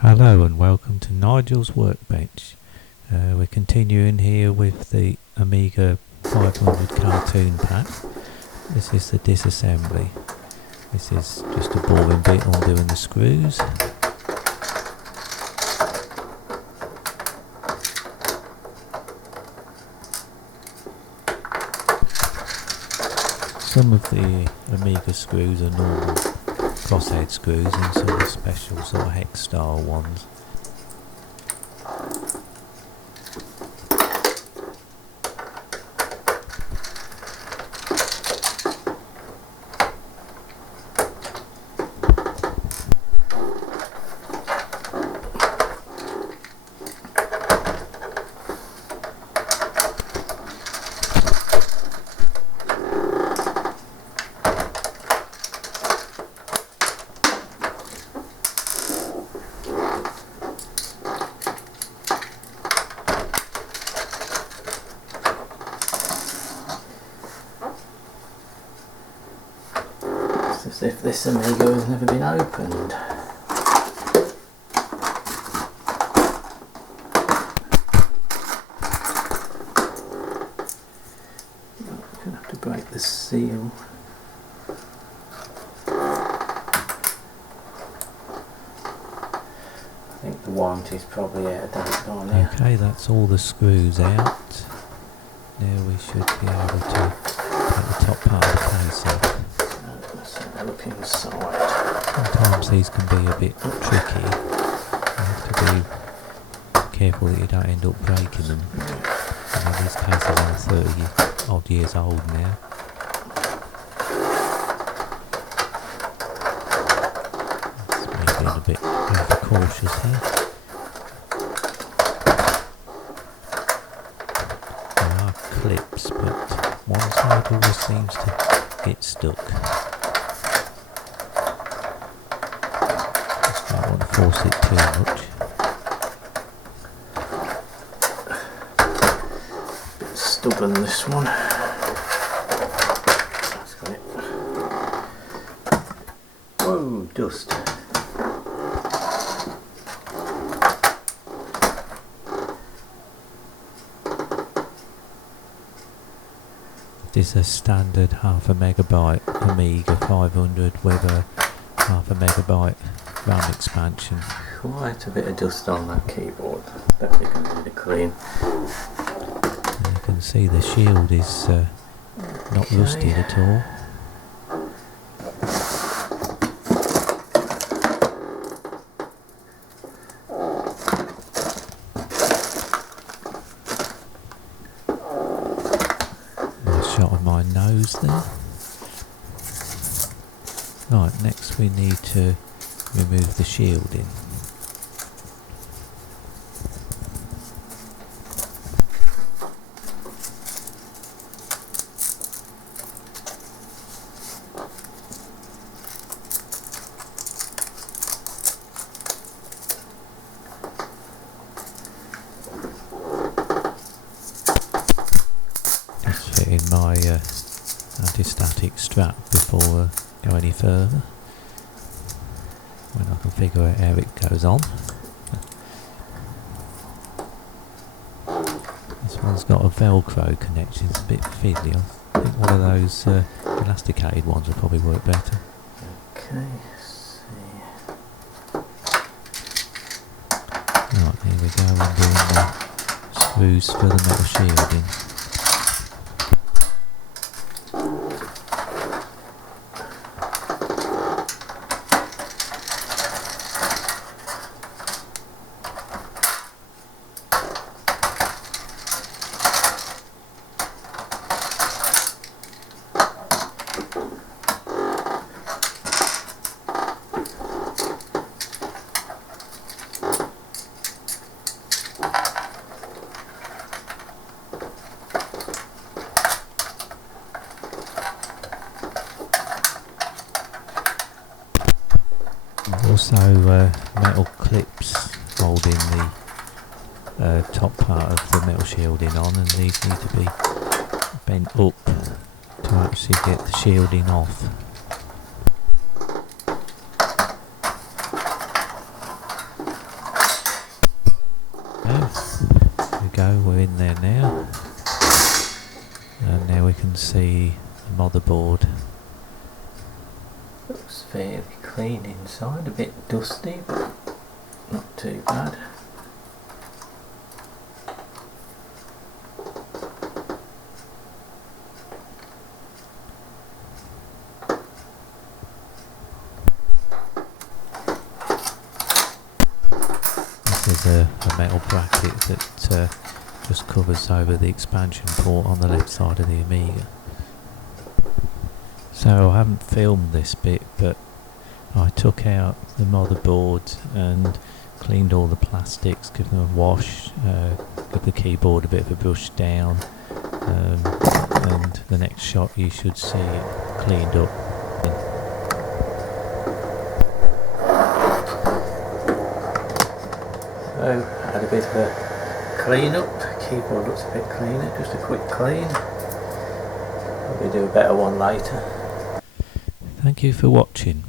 Hello and welcome to Nigel's Workbench. We're continuing here with the Amiga 500 Cartoon Pack. This is the disassembly. This is just a boring bit on doing the screws. Some of the Amiga screws are normal crosshead screws and some are special sort of hex style ones. As if this Amiga has never been opened. I'm going to have to break the seal. I think the warranty's probably out of date on here. Okay, that's all the screws out. Now we should be able to take the top part of the case off. Look inside. Sometimes these can be a bit tricky. You have to be careful that you don't end up breaking them. I mean, these cases are 30 odd years old now. That's me being a bit overcautious here. There are clips, but one side always seems to get stuck. I won't force it too much. Bit stubborn this one. That's got it. Whoa, dust. This is a standard 0.5 megabyte Amiga 500 with a 0.5 megabyte RAM expansion. Quite a bit of dust on that keyboard. Definitely going to need a clean. And you can see the shield is not rusted at all. Nice shot of my nose there. Right, next we need to remove the shielding. Just fit in my anti-static strap before I go any further. When I can figure out how it goes on. This one's got a Velcro connection, it's a bit fiddly. I think one of those elasticated ones will probably work better. Okay, let's see. Right, here we go, I'm doing the screws for the metal shielding. Also metal clips holding the top part of the metal shielding on, and these need to be bent up to actually get the shielding off. go, we're in there now. And now we can see the motherboard. Looks fairly clean inside, a bit dusty, but not too bad. This is a metal bracket that just covers over the expansion port on the left side of the Amiga. So I haven't filmed this bit, but I took out the motherboard and cleaned all the plastics, give them a wash, give the keyboard a bit of a brush down, and the next shot you should see it cleaned up. So, had a bit of a clean up, keyboard looks a bit cleaner, just a quick clean. Probably do a better one later. Thank you for watching.